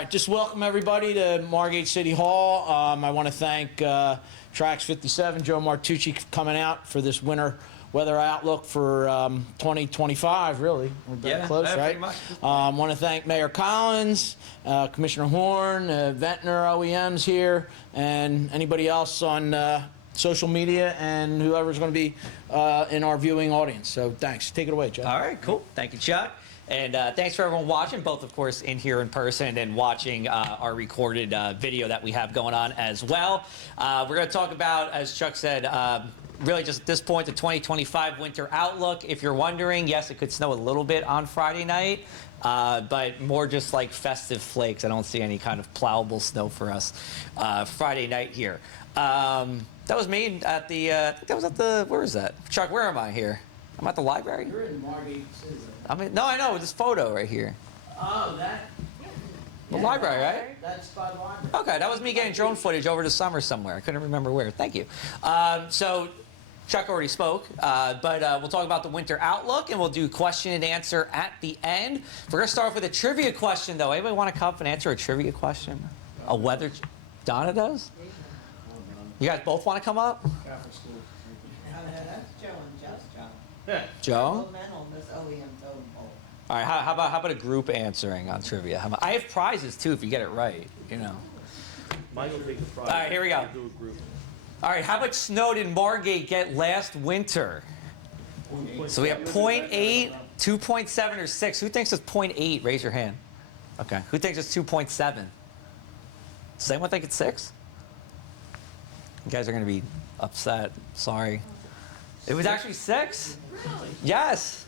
right, just welcome everybody to Margate City Hall. I want to thank Triax57, Joe Martucci, coming out for this winter weather outlook for 2025, really. We're very close, right? I want to thank Mayor Collins, Commissioner Horn, Ventnor OEMs here, and anybody else on social media and whoever's going to be in our viewing audience. So thanks. Take it away, Chuck. All right, cool. Thank you, Chuck. And thanks for everyone watching, both, of course, in here in person and watching our recorded video that we have going on as well. We're going to talk about, as Chuck said, really just at this point, the 2025 winter outlook. If you're wondering, yes, it could snow a little bit on Friday night, but more just like festive flakes. I don't see any kind of plowable snow for us Friday night here. That was me at the, I think that was at the, where is that? Chuck, where am I here? I'm at the library? You're in Margate City. No, I know, this photo right here. Oh, that? The library, right? That's by the library. Okay, that was me getting drone footage over the summer somewhere. I couldn't remember where. Thank you. So Chuck already spoke, but we'll talk about the winter outlook, and we'll do question and answer at the end. We're going to start off with a trivia question, though. Anybody want to come up and answer a trivia question? A weather... Donna does? You guys both want to come up? That's Joe and Joe's job. Yeah. Joe? Mental, Miss OEM totem pole. All right, how about a group answering on trivia? I have prizes, too, if you get it right, you know. Mike will take the prize. All right, here we go. We'll do a group. All right, how much snow did Margate get last winter? So we have 0.8, 2.7, or 6. Who thinks it's 0.8? Raise your hand. Okay. Who thinks it's 2.7? Does anyone think it's 6? You guys are going to be upset. Sorry. It was actually 6? Really? Yes.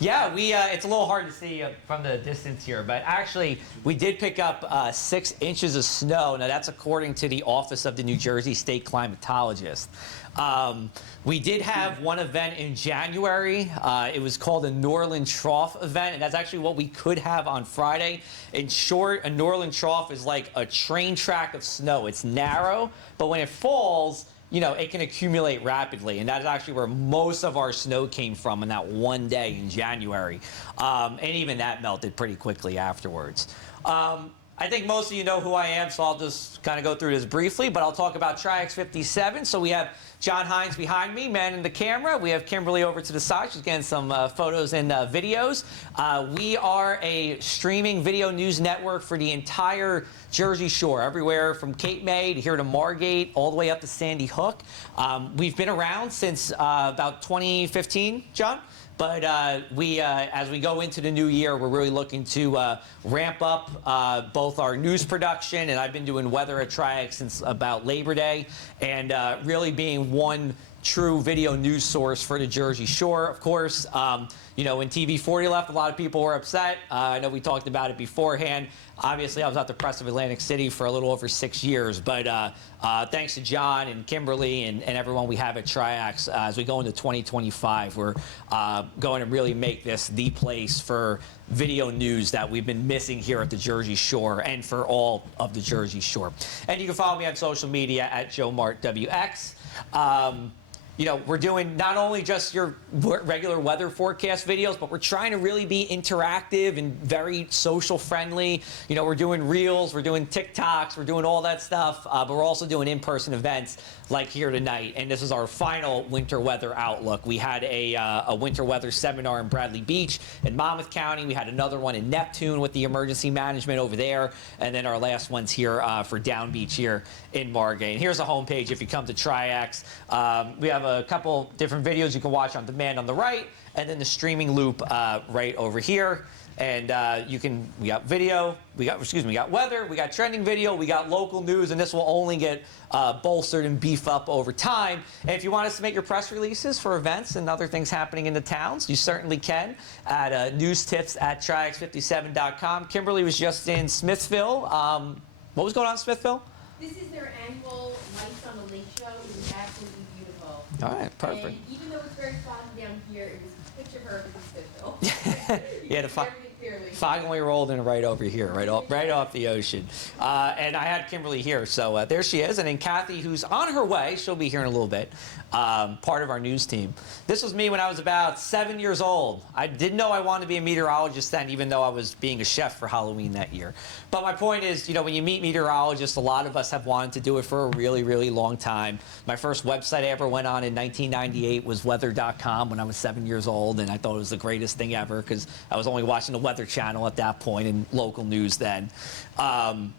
Yeah, it's a little hard to see from the distance here, but actually we did pick up 6 inches of snow. Now that's according to the Office of the New Jersey State Climatologist. We did have one event in January. It was called a Norland Trough event, and that's actually what we could have on Friday. In short, a Norland Trough is like a train track of snow. It's narrow, but when it falls, you know, it can accumulate rapidly, and that's actually where most of our snow came from in that one day in January. And even that melted pretty quickly afterwards. I think most of you know who I am, so I'll just kind of go through this briefly, but I'll talk about Triax57. So we have John Hines behind me, manning the camera. We have Kimberly over to the side. She's getting some photos and videos. We are a streaming video news network for the entire Jersey Shore, everywhere from Cape May to here to Margate, all the way up to Sandy Hook. We've been around since about 2015, John. But as we go into the new year, we're really looking to ramp up both our news production, and I've been doing weather at Triax since about Labor Day, and really being one true video news source for the Jersey Shore. Of course, you know, when TV 40 left, a lot of people were upset. I know we talked about it beforehand. Obviously, I was at the Press of Atlantic City for a little over 6 years, but thanks to John and Kimberly and everyone we have at Triax, as we go into 2025, we're going to really make this the place for video news that we've been missing here at the Jersey Shore and for all of the Jersey Shore. And you can follow me on social media at JoeMartWX. You know, we're doing not only just your regular weather forecast videos, but we're trying to really be interactive and very social friendly. You know, we're doing Reels, we're doing TikToks, we're doing all that stuff, but we're also doing in-person events like here tonight. And this is our final winter weather outlook. We had a winter weather seminar in Bradley Beach in Monmouth County. We had another one in Neptune with the emergency management over there. And then our last one's here for Downbeach here in Margate. And here's a homepage if you come to Triax. We have a couple different videos you can watch on demand on the right, and then the streaming loop right over here. And we got video, we got weather, we got trending video, we got local news, and this will only get bolstered and beefed up over time. And if you want us to make your press releases for events and other things happening in the towns, you certainly can at newstips@triax57.com. Kimberly was just in Smithville. What was going on in Smithville? This is their annual Lights on the Lake show. It was absolutely beautiful. All right, perfect. And even though it's very foggy down here, it was picture perfect in Smithville. Yeah, the fog only rolled in right over here, right off the ocean. And I had Kimberly here, so there she is. And then Kathy, who's on her way, she'll be here in a little bit. part of our news team. This was me when I was about 7 years old. I didn't know I wanted to be a meteorologist then, even though I was being a chef for Halloween that year. But my point is, you know, when you meet meteorologists, a lot of us have wanted to do it for a really, really long time. My first website I ever went on in 1998 was weather.com when I was 7 years old, and I thought it was the greatest thing ever because I was only watching the Weather Channel at that point and local news then.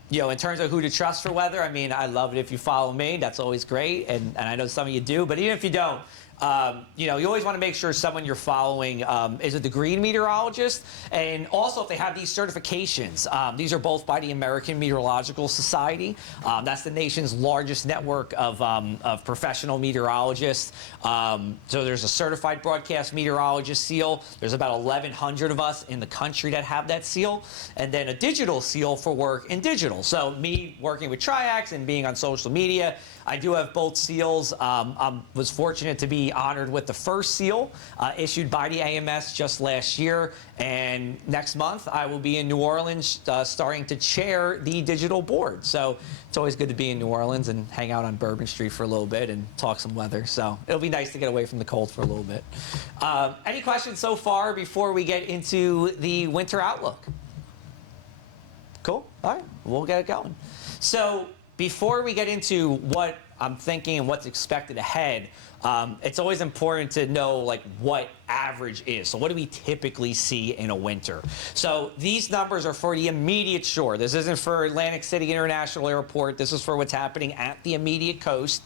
You know, in terms of who to trust for weather, I mean, I love it if you follow me. That's always great, and I know some of you do, but even if you don't, you know, you always want to make sure someone you're following is a degreed meteorologist, and also if they have these certifications. These are both by the American Meteorological Society. That's the nation's largest network of professional meteorologists. So there's a certified broadcast meteorologist seal. There's about 1,100 of us in the country that have that seal, and then a digital seal for work in digital. So me working with Triax and being on social media, I do have both seals. I was fortunate to be honored with the first seal issued by the AMS just last year. And next month, I will be in New Orleans starting to chair the digital board. So it's always good to be in New Orleans and hang out on Bourbon Street for a little bit and talk some weather. So it'll be nice to get away from the cold for a little bit. Any questions so far before we get into the winter outlook? Cool. All right, we'll get it going. So before we get into what I'm thinking and what's expected ahead, it's always important to know like what average is. So what do we typically see in a winter? So these numbers are for the immediate shore. This isn't for Atlantic City International Airport. This is for what's happening at the immediate coast.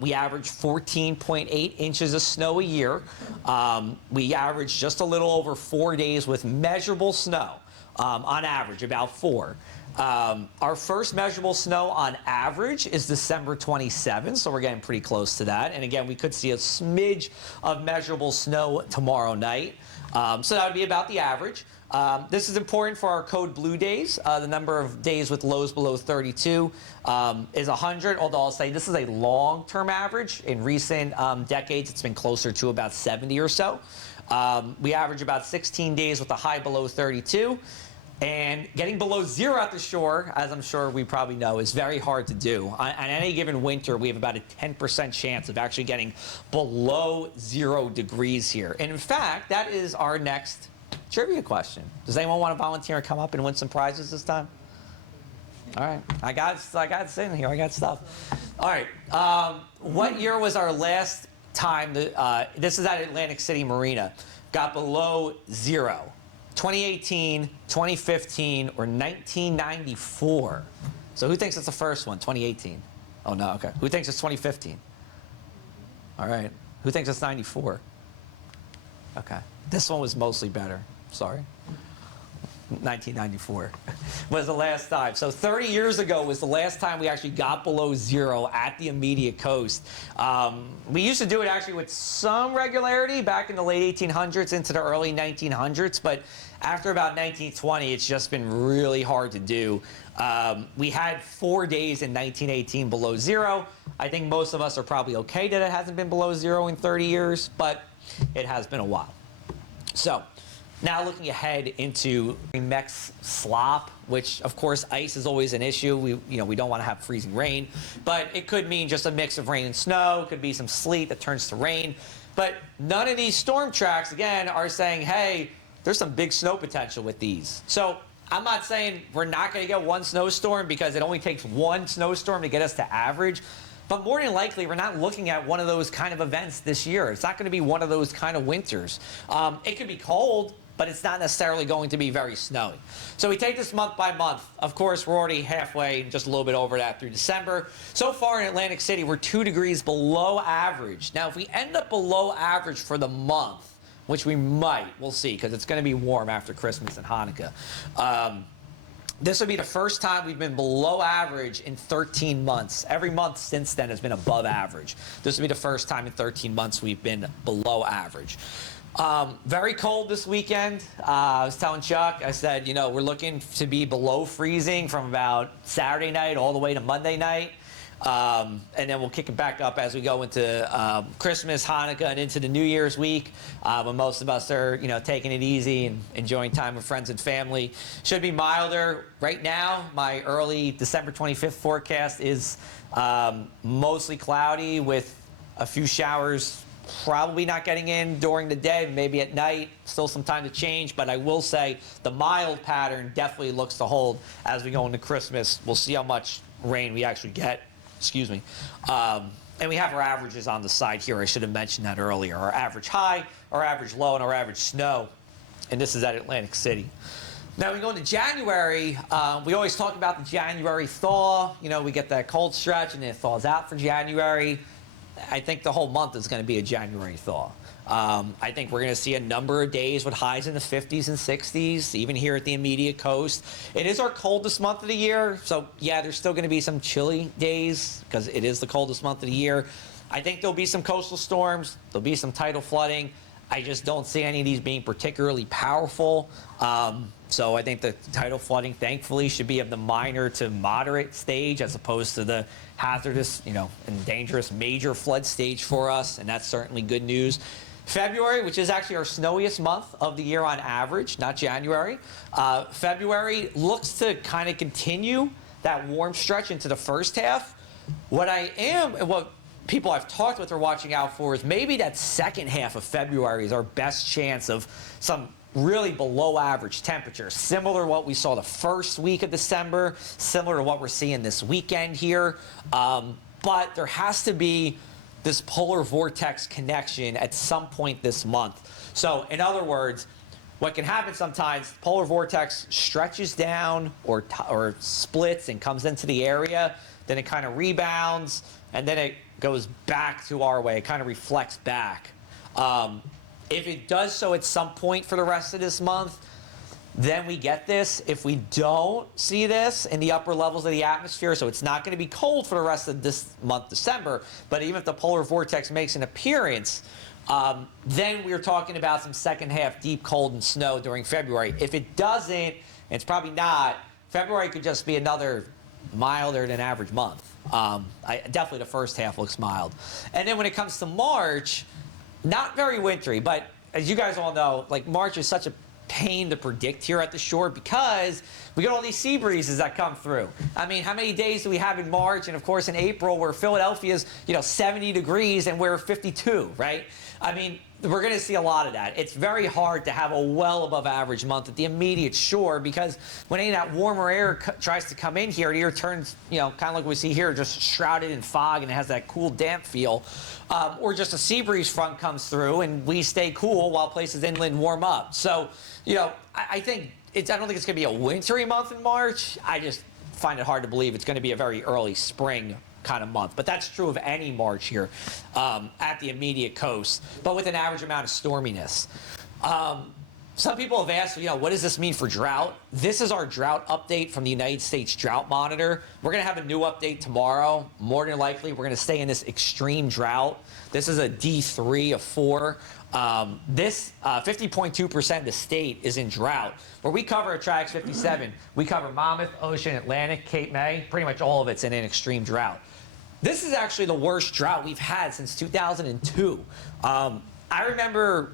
We average 14.8 inches of snow a year. We average just a little over 4 days with measurable snow. On average, about 4. Our first measurable snow on average is December 27th, so we're getting pretty close to that. And again, we could see a smidge of measurable snow tomorrow night. So that would be about the average. This is important for our code blue days. The number of days with lows below 32 is 100, although I'll say this is a long-term average. In recent decades, it's been closer to about 70 or so. We average about 16 days with a high below 32. And getting below 0 at the shore, as I'm sure we probably know, is very hard to do. On any given winter, we have about a 10% chance of actually getting below 0 degrees here. And in fact, that is our next trivia question. Does anyone want to volunteer and come up and win some prizes this time? All right. I got it sitting here. I got stuff. All right. What year was our last time, this is at Atlantic City Marina, got below 0? 2018, 2015, or 1994? So who thinks it's the first one, 2018? Oh, no, okay. Who thinks it's 2015? All right. Who thinks it's 94? Okay. This one was mostly better. Sorry. 1994 was the last time. So 30 years ago was the last time we actually got below 0 at the immediate coast. We used to do it actually with some regularity back in the late 1800s into the early 1900s, but after about 1920, it's just been really hard to do. We had 4 days in 1918 below 0. I think most of us are probably okay that it hasn't been below 0 in 30 years, but it has been a while. So now looking ahead into next slop, which of course ice is always an issue. We don't want to have freezing rain, but it could mean just a mix of rain and snow. It could be some sleet that turns to rain. But none of these storm tracks, again, are saying, hey, there's some big snow potential with these. So I'm not saying we're not going to get one snowstorm because it only takes one snowstorm to get us to average. But more than likely, we're not looking at one of those kind of events this year. It's not going to be one of those kind of winters. It could be cold, but it's not necessarily going to be very snowy. So we take this month by month. Of course, we're already halfway, just a little bit over that through December. So far in Atlantic City, we're 2 degrees below average. Now, if we end up below average for the month, which we might, we'll see, because it's going to be warm after Christmas and Hanukkah. This will be the first time we've been below average in 13 months. Every month since then has been above average. This will be the first time in 13 months we've been below average. Very cold this weekend. I was telling Chuck, I said, we're looking to be below freezing from about Saturday night all the way to Monday night. And then we'll kick it back up as we go into Christmas, Hanukkah, and into the New Year's week, when most of us are, taking it easy and enjoying time with friends and family. Should be milder. Right now, my early December 25th forecast is mostly cloudy with A few showers probably not getting in during the day, maybe at night. Still some time to change, but I will say the mild pattern definitely looks to hold as we go into Christmas. We'll see how much rain we actually get. Excuse me. And we have our averages on the side here. I should have mentioned that earlier. Our average high, our average low, and our average snow. And this is at Atlantic City. Now we go into January. We always talk about the January thaw. You know, we get that cold stretch and then it thaws out for January. I think the whole month is going to be a January thaw. I think we're going to see a number of days with highs in the 50s and 60s, even here at the immediate coast. It is our coldest month of the year, so yeah, there's still going to be some chilly days because it is the coldest month of the year. I think there'll be some coastal storms. There'll be some tidal flooding. I just don't see any of these being particularly powerful. So I think the tidal flooding, thankfully, should be of the minor to moderate stage as opposed to the hazardous, you know, and dangerous major flood stage for us, and that's certainly good news. February, which is actually our snowiest month of the year on average, not January. February looks to kind of continue that warm stretch into the first half. What people I've talked with are watching out for is maybe that second half of February is our best chance of some really below average temperatures, similar to what we saw the first week of December, similar to what we're seeing this weekend here. But there has to be this polar vortex connection at some point this month. So in other words, what can happen sometimes, polar vortex stretches down or splits and comes into the area, then it kind of rebounds, and then it goes back to our way. It kind of reflects back. If it does so at some point for the rest of this month, then we get this. If we don't see this in the upper levels of the atmosphere, so it's not going to be cold for the rest of this month, December, but even if the polar vortex makes an appearance, then we're talking about some second half deep cold and snow during February. If it doesn't, and it's probably not, February could just be another milder than average month. Definitely the first half looks mild. And then when it comes to March, not very wintry, but as you guys all know, like March is such a pain to predict here at the shore because we get all these sea breezes that come through. I mean, how many days do we have in March and of course in April where Philadelphia's, 70 degrees and we're 52, right? I mean, we're going to see a lot of that. It's very hard to have a well above average month at the immediate shore because when any of that warmer air tries to come in here, the air turns, kind of like we see here, just shrouded in fog and it has that cool damp feel. Or just a sea breeze front comes through and we stay cool while places inland warm up. So, I don't think it's going to be a wintry month in March. I just find it hard to believe it's going to be a very early spring kind of month. But that's true of any March here at the immediate coast, but with an average amount of storminess. Some people have asked, what does this mean for drought? This is our drought update from the United States Drought Monitor. We're going to have a new update tomorrow. More than likely, we're going to stay in this extreme drought. This is a D3 of 4. This 50.2% of the state is in drought. Where we cover at Triax57, we cover Monmouth, Ocean, Atlantic, Cape May. Pretty much all of it's in an extreme drought. This is actually the worst drought we've had since 2002. I remember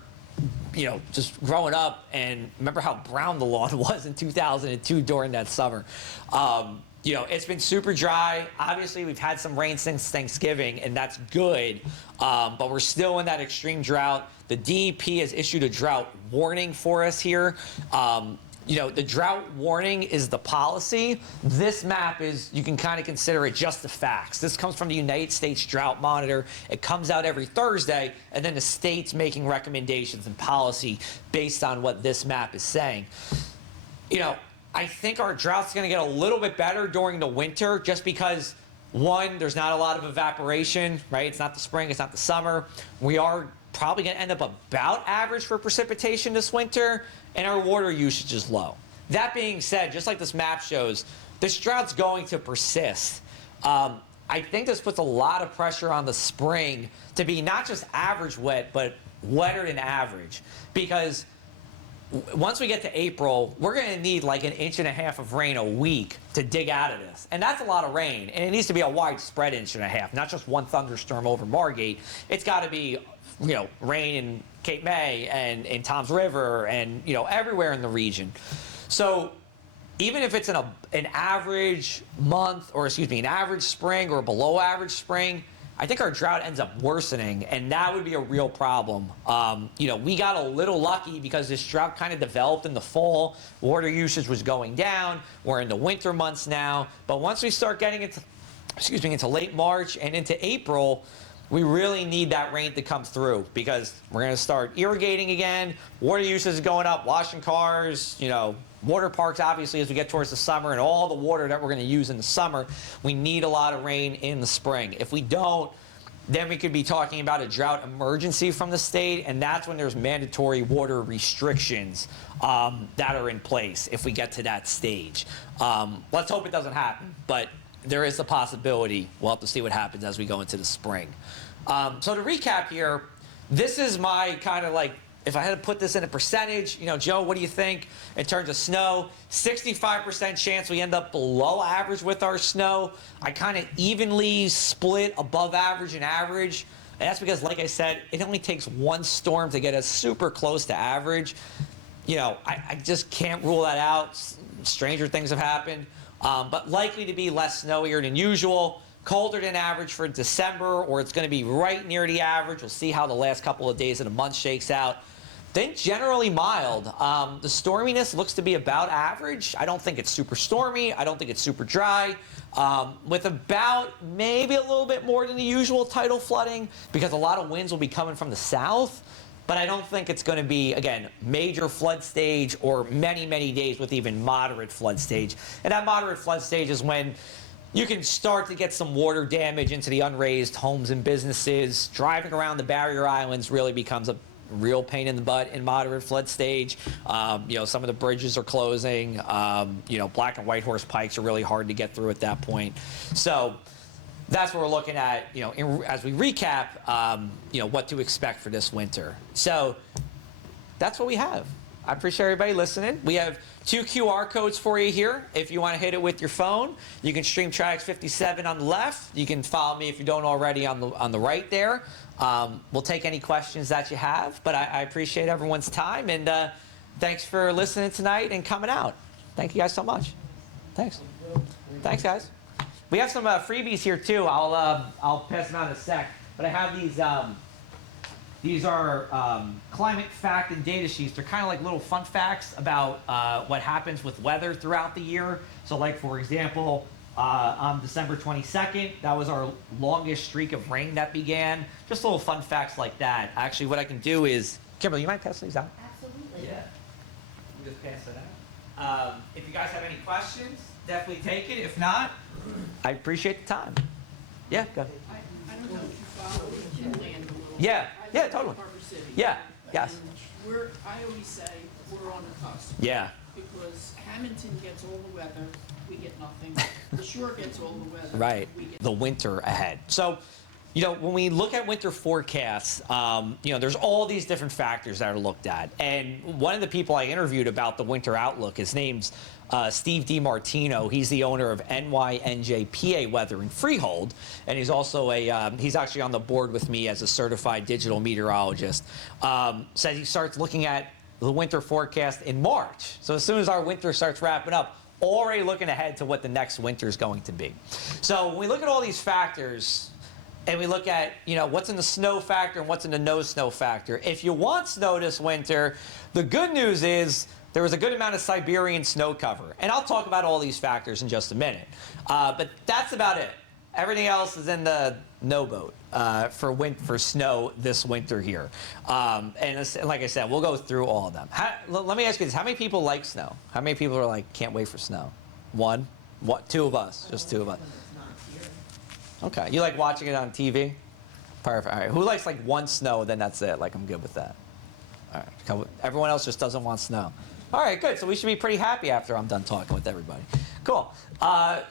just growing up and remember how brown the lawn was in 2002 during that summer. It's been super dry. Obviously, we've had some rain since Thanksgiving, and that's good. But we're still in that extreme drought. The DEP has issued a drought warning for us here. The drought warning is the policy. This map is, you can kind of consider it just the facts. This comes from the United States Drought Monitor. It comes out every Thursday, and then the state's making recommendations and policy based on what this map is saying. I think our drought's going to get a little bit better during the winter just because, one, there's not a lot of evaporation, right? It's not the spring, it's not the summer. We are probably going to end up about average for precipitation this winter, and our water usage is low. That being said, just like this map shows, this drought's going to persist. I think this puts a lot of pressure on the spring to be not just average wet, but wetter than average. Because once we get to April, we're going to need like 1.5 inches of rain a week to dig out of this. And that's a lot of rain. And it needs to be a widespread 1.5 inches, not just one thunderstorm over Margate. It's got to be rain in Cape May and in Toms River and, everywhere in the region. So even if it's an average month, or an average spring or below average spring, I think our drought ends up worsening, and that would be a real problem. We got a little lucky because this drought kind of developed in the fall. Water usage was going down. We're in the winter months now. But once we start getting into late March and into April, we really need that rain to come through because we're going to start irrigating again. Water usage is going up, washing cars, water parks, obviously, as we get towards the summer and all the water that we're going to use in the summer. We need a lot of rain in the spring. If we don't, then we could be talking about a drought emergency from the state, and that's when there's mandatory water restrictions that are in place if we get to that stage. Let's hope it doesn't happen, but there is a possibility. We'll have to see what happens as we go into the spring. So to recap here, this is my kind of like, if I had to put this in a percentage, Joe, what do you think in terms of snow? 65% chance we end up below average with our snow. I kind of evenly split above average and average. And that's because, like I said, it only takes one storm to get us super close to average. I just can't rule that out. Stranger things have happened. But likely to be less snowier than usual, colder than average for December, or it's going to be right near the average. We'll see how the last couple of days of the month shakes out. Then generally mild. The storminess looks to be about average. I don't think it's super stormy. I don't think it's super dry. With about maybe a little bit more than the usual tidal flooding because a lot of winds will be coming from the south. But I don't think it's going to be, again, major flood stage or many, many days with even moderate flood stage. And that moderate flood stage is when you can start to get some water damage into the unraised homes and businesses. Driving around the barrier islands really becomes a real pain in the butt in moderate flood stage. Some of the bridges are closing. Black and White Horse Pikes are really hard to get through at that point. So that's what we're looking at, as we recap, what to expect for this winter. So that's what we have. I appreciate everybody listening. We have 2 QR codes for you here. If you want to hit it with your phone, you can stream Triax57 on the left. You can follow me if you don't already on the right there. We'll take any questions that you have, but I appreciate everyone's time, and thanks for listening tonight and coming out. Thank you guys so much. Thanks. Thanks, guys. We have some freebies here too. I'll pass them out in a sec. But I have these. These are climate fact and data sheets. They're kind of like little fun facts about what happens with weather throughout the year. So, like for example, on December 22nd, that was our longest streak of rain that began. Just little fun facts like that. Actually, what I can do is, Kimberly, you might pass these out? Absolutely. Yeah. Just pass it out. If you guys have any questions, definitely take it. If not, I appreciate the time. Yeah, go ahead. I don't know if you follow inland a little. Yeah, I yeah, live in totally. Harbor City. Yeah, yes. And I always say we're on the cusp. Yeah. Because Hamilton gets all the weather, we get nothing. The shore gets all the weather. Right. We get The winter ahead. So, when we look at winter forecasts, there's all these different factors that are looked at. And one of the people I interviewed about the winter outlook, his name's Steve DiMartino. He's the owner of NYNJPA Weather in Freehold, and he's also he's actually on the board with me as a certified digital meteorologist. Says he starts looking at the winter forecast in March. So as soon as our winter starts wrapping up, already looking ahead to what the next winter is going to be. So when we look at all these factors, and we look at, what's in the snow factor and what's in the no snow factor. If you want snow this winter, the good news is there was a good amount of Siberian snow cover. And I'll talk about all these factors in just a minute. But that's about it. Everything else is in the no boat for snow this winter here. And like I said, we'll go through all of them. Let me ask you this. How many people like snow? How many people are like, can't wait for snow? One? What? 2 of us. Just 2 of us. Okay, you like watching it on TV? Perfect. All right, who likes like one snow, then that's it? Like, I'm good with that. All right, everyone else just doesn't want snow. All right, good. So we should be pretty happy after I'm done talking with everybody. Cool.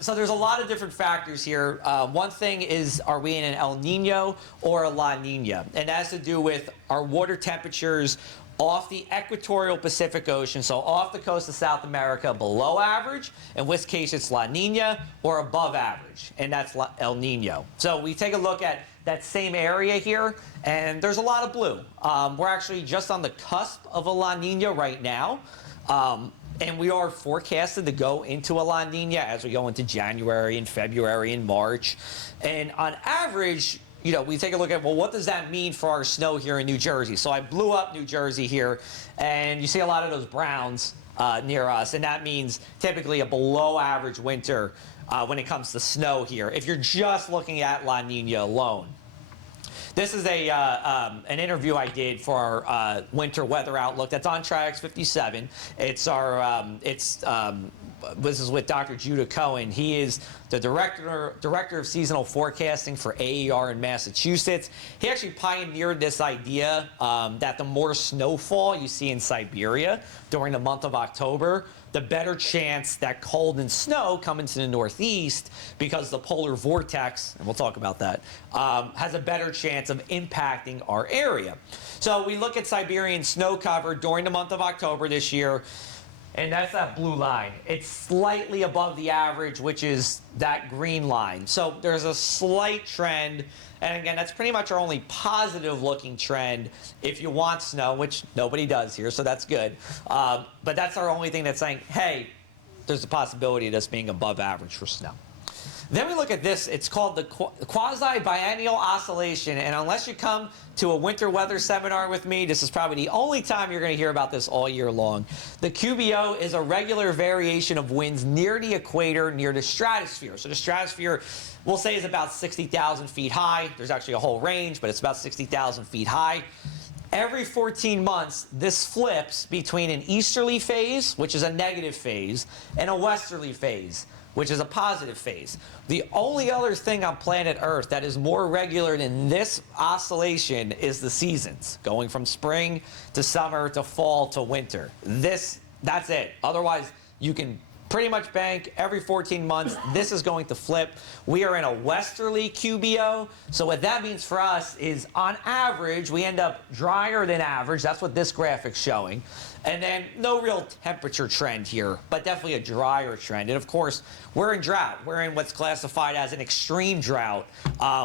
So there's a lot of different factors here. One thing is, are we in an El Nino or a La Nina? And that has to do with our water temperatures off the equatorial Pacific Ocean, so off the coast of South America, below average, in which case it's La Nina, or above average, and that's El Nino. So we take a look at that same area here, and there's a lot of blue. We're actually just on the cusp of a La Nina right now, and we are forecasted to go into a La Nina as we go into January and February and March. And on average, we take a look at, well, what does that mean for our snow here in New Jersey? So I blew up New Jersey here, and you see a lot of those browns near us, and that means typically a below average winter when it comes to snow here, if you're just looking at La Nina alone. This is an interview I did for our winter weather outlook that's on Triax57. It's our this is with Dr. Judah Cohen. He is the director of seasonal forecasting for AER in Massachusetts. He actually pioneered this idea that the more snowfall you see in Siberia during the month of October, the better chance that cold and snow come into the Northeast, because the polar vortex, and we'll talk about that, has a better chance of impacting our area. So we look at Siberian snow cover during the month of October this year, and that's that blue line. It's slightly above the average, which is that green line. So there's a slight trend, and again, that's pretty much our only positive looking trend if you want snow, which nobody does here, so that's good. But that's our only thing that's saying, hey, there's a possibility of this being above average for snow. Then we look at this. It's called the quasi-biennial oscillation, and unless you come to a winter weather seminar with me, this is probably the only time you're going to hear about this all year long. The QBO is a regular variation of winds near the equator, near the stratosphere. So the stratosphere, we'll say, is about 60,000 feet high. There's actually a whole range, but it's about 60,000 feet high. Every 14 months, this flips between an easterly phase, which is a negative phase, and a westerly phase, which is a positive phase. The only other thing on planet Earth that is more regular than this oscillation is the seasons, going from spring to summer to fall to winter. That's it. Otherwise, you can pretty much bank every 14 months, this is going to flip. We are in a westerly QBO. So what that means for us is, on average, we end up drier than average. That's what this graphic's showing. And then no real temperature trend here, but definitely a drier trend. And of course, we're in drought. We're in what's classified as an extreme drought,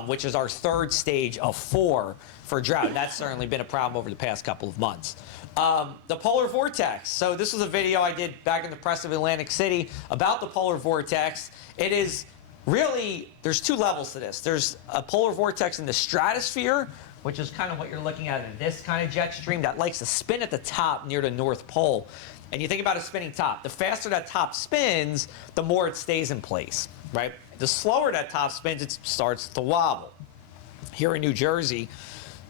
which is our third stage of 4 for drought. And that's certainly been a problem over the past couple of months. The polar vortex. So this was a video I did back in the press of Atlantic City about the polar vortex. It is really, there's 2 levels to this. There's a polar vortex in the stratosphere, which is kind of what you're looking at in this kind of jet stream that likes to spin at the top near the North Pole. And you think about a spinning top. The faster that top spins, the more it stays in place, right? The slower that top spins, it starts to wobble. Here in New Jersey,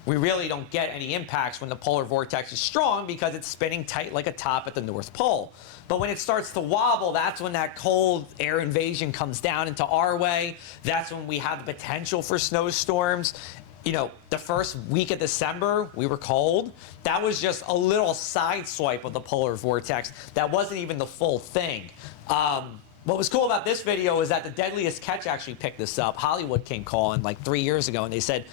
we really don't get any impacts when the polar vortex is strong, because it's spinning tight like a top at the North Pole. But when it starts to wobble, that's when that cold air invasion comes down into our way. That's when we have the potential for snowstorms. The first week of December, we were cold. That was just a little side swipe of the polar vortex. That wasn't even the full thing. What was cool about this video is that the Deadliest Catch actually picked this up. Hollywood came calling like 3 years ago, and they said,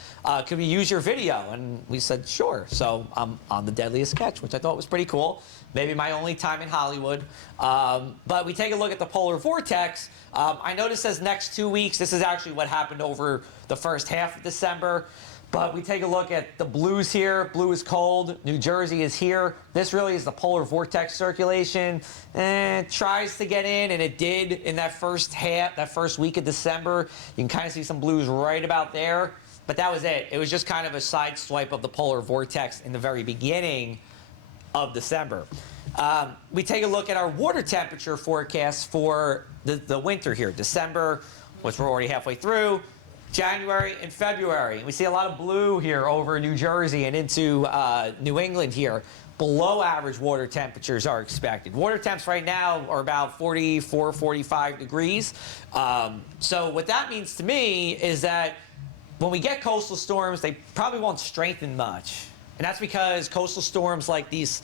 could we use your video? And we said, sure. So I'm on the Deadliest Catch, which I thought was pretty cool. Maybe my only time in Hollywood. But we take a look at the polar vortex. I know this says next 2 weeks. This is actually what happened over the first half of December. But we take a look at the blues here. Blue is cold. New Jersey is here. This really is the polar vortex circulation. It tries to get in, and it did in that first week of December. You can kind of see some blues right about there. But that was it. It was just kind of a side swipe of the polar vortex in the very beginning of December. We take a look at our water temperature forecast for the winter here. December, which we're already halfway through. January and February. We see a lot of blue here over New Jersey and into New England here. Below average water temperatures are expected. Water temps right now are about 44, 45 degrees. So what that means to me is that when we get coastal storms, they probably won't strengthen much. And that's because coastal storms like this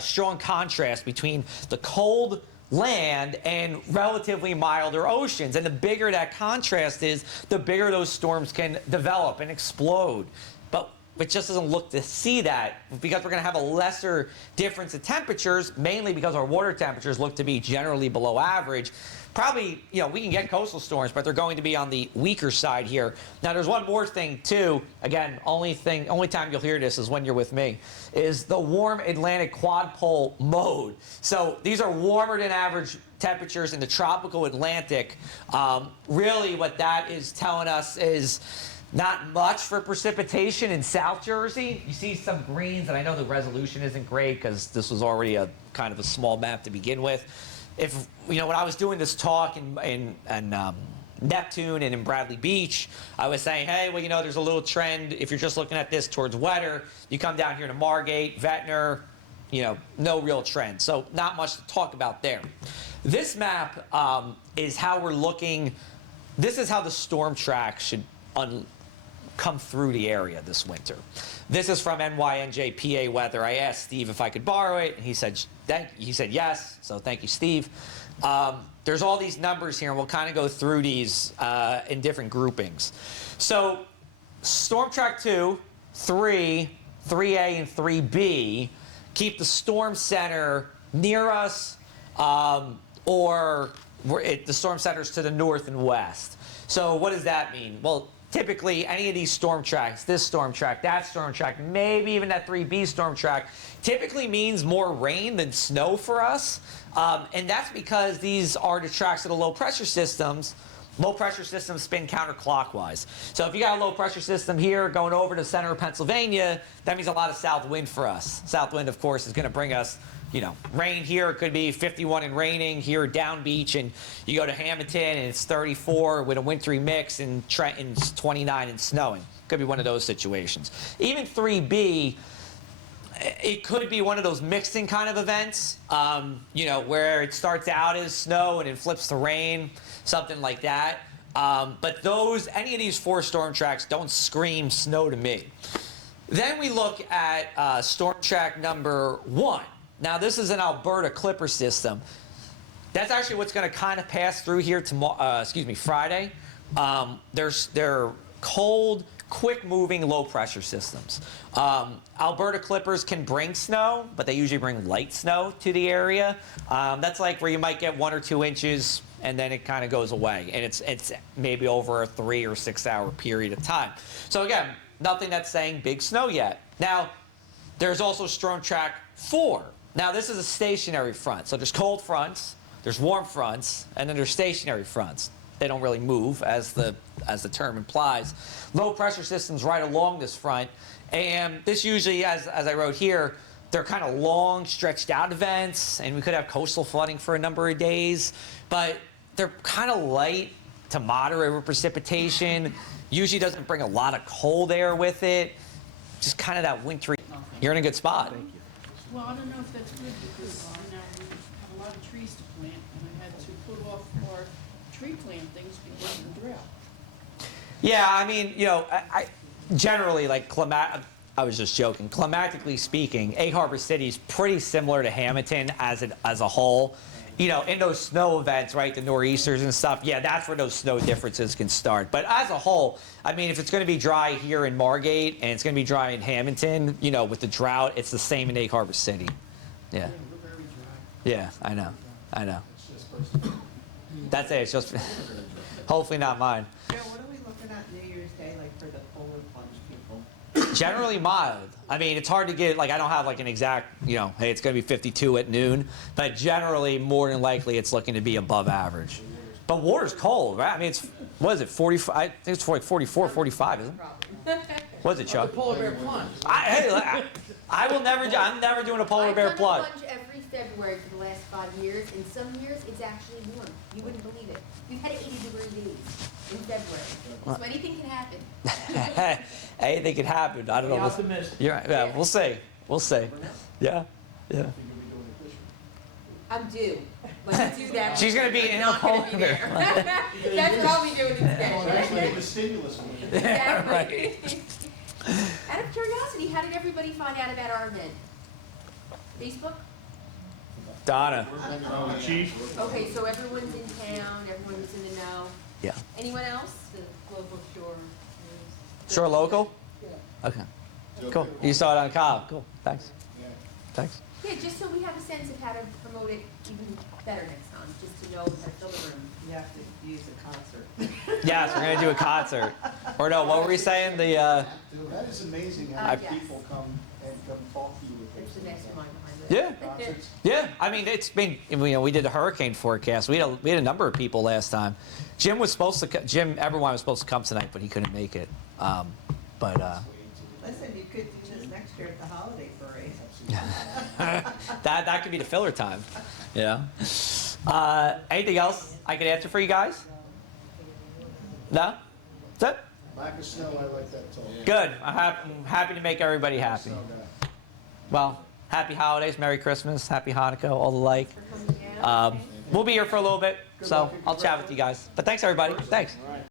strong contrast between the cold land and relatively milder oceans. And the bigger that contrast is, the bigger those storms can develop and explode. But it just doesn't look to see that, because we're going to have a lesser difference in temperatures, mainly because our water temperatures look to be generally below average. Probably, we can get coastal storms, but they're going to be on the weaker side here. Now, there's one more thing, too. Again, only time you'll hear this is when you're with me, is the warm Atlantic quad pole mode. So these are warmer than average temperatures in the tropical Atlantic. Really, what that is telling us is Not much for precipitation in South Jersey. You see some greens, and I know the resolution isn't great because this was already a kind of a small map to begin with. If when I was doing this talk in Neptune and in Bradley Beach, I was saying, hey, well, there's a little trend. If you're just looking at this towards wetter, you come down here to Margate, Ventnor, no real trend. So not much to talk about there. This map is how we're looking. This is how the storm track should come through the area this winter. This is from NYNJ PA Weather. I asked Steve if I could borrow it, and he said yes. So thank you, Steve. There's all these numbers here, and we'll kind of go through these in different groupings. So Storm Track 2, 3, 3A, and 3B keep the storm center near us, or the storm center's to the north and west. So what does that mean? Well, typically any of these storm tracks, this storm track, that storm track, maybe even that 3B storm track, typically means more rain than snow for us. And that's because these are the tracks of the low pressure systems. Low pressure systems spin counterclockwise. So if you got a low pressure system here going over to the center of Pennsylvania, that means a lot of south wind for us. South wind, of course, is going to bring us, rain here. It could be 51 and raining here at Downbeach, and you go to Hamilton and it's 34 with a wintry mix, and Trenton's 29 and snowing. Could be one of those situations. Even 3B, it could be one of those mixing kind of events, where it starts out as snow and it flips to rain, something like that. But any of these 4 storm tracks don't scream snow to me. Then we look at storm track number 1. Now, this is an Alberta Clipper system. That's actually what's going to kind of pass through here Friday. They're cold, quick-moving, low-pressure systems. Alberta Clippers can bring snow, but they usually bring light snow to the area. That's like where you might get 1 or 2 inches, and then it kind of goes away. And it's maybe over a 3 or 6 hour period of time. So again, nothing that's saying big snow yet. Now, there's also Storm Track 4. Now, this is a stationary front. So there's cold fronts, there's warm fronts, and then there's stationary fronts. They don't really move, as the term implies. Low pressure systems right along this front. And this usually, as I wrote here, they're kind of long, stretched out events, and we could have coastal flooding for a number of days. But they're kind of light to moderate with precipitation. Usually doesn't bring a lot of cold air with it. Just kind of that wintry. You're in a good spot. Well, I don't know if that's good because now we have a lot of trees to plant, and I had to put off our tree plantings because of the drought. Yeah, I mean, I generally, I was just joking. Climatically speaking, Egg Harbor City is pretty similar to Hamilton as a whole. In those snow events, right, the nor'easters and stuff, yeah, that's where those snow differences can start. But as a whole, I mean, if it's going to be dry here in Margate and it's going to be dry in Hamilton, with the drought, it's the same in Egg Harbor City. Yeah. We're very dry. Yeah, I know. That's it. It's just hopefully not mine. Joe, what are we looking at New Year's Day, for the polar plunge people? Generally mild. I mean, it's hard to get, I don't have an exact, hey, it's going to be 52 at noon, but generally, more than likely, it's looking to be above average. But water's cold, right? I mean, what is it, 45? I think it's 44, 45, isn't it? What is it, Chuck? Polar bear plunge. I'm never doing a polar bear plunge. I've done the plunge every February for the last 5 years, and some years it's actually warm. You wouldn't believe it. We've had 80-degree days in February. So anything can happen. Anything could happen. I don't know. Optimistic. You're right. Yeah, we'll see. We'll see. Yeah. I'm due. When I do that, She's going to be in a I'm not gonna polar be bear. there. That's what I'll be doing Actually, instead. it was stimulus money. Exactly. Right. Out of curiosity, how did everybody find out about our event? Facebook? Donna. Chief? Okay, so everyone's in town, everyone's in the know. Yeah. Anyone else? The local shore news. Shore local? Yeah. Okay. Cool. You saw it on Cobb. Cool. Thanks. Thanks. Yeah, just so we have a sense of how to promote it even better next time, just to know how to fill the room. You have to use a concert. Yes, we're going to do a concert. Or no, what were we saying? That is amazing how Yes. people come talk to you with There's those the things. mastermind behind Yeah. Concerts? Yeah, I mean, it's been, we did a hurricane forecast. We had a number of people last time. Jim Everyone was supposed to come tonight, but he couldn't make it. Listen, you could do this next year at the holiday parade. that could be the filler time. Yeah. Anything else I could answer for you guys? No? That's it? Lack of snow, I like that too. Good. I'm happy to make everybody happy. Snow guy. Well, happy holidays, Merry Christmas, Happy Hanukkah, all the like. For coming out. We'll be here for a little bit, Good so luck and I'll chat with you guys. But thanks, everybody. Thanks. All right.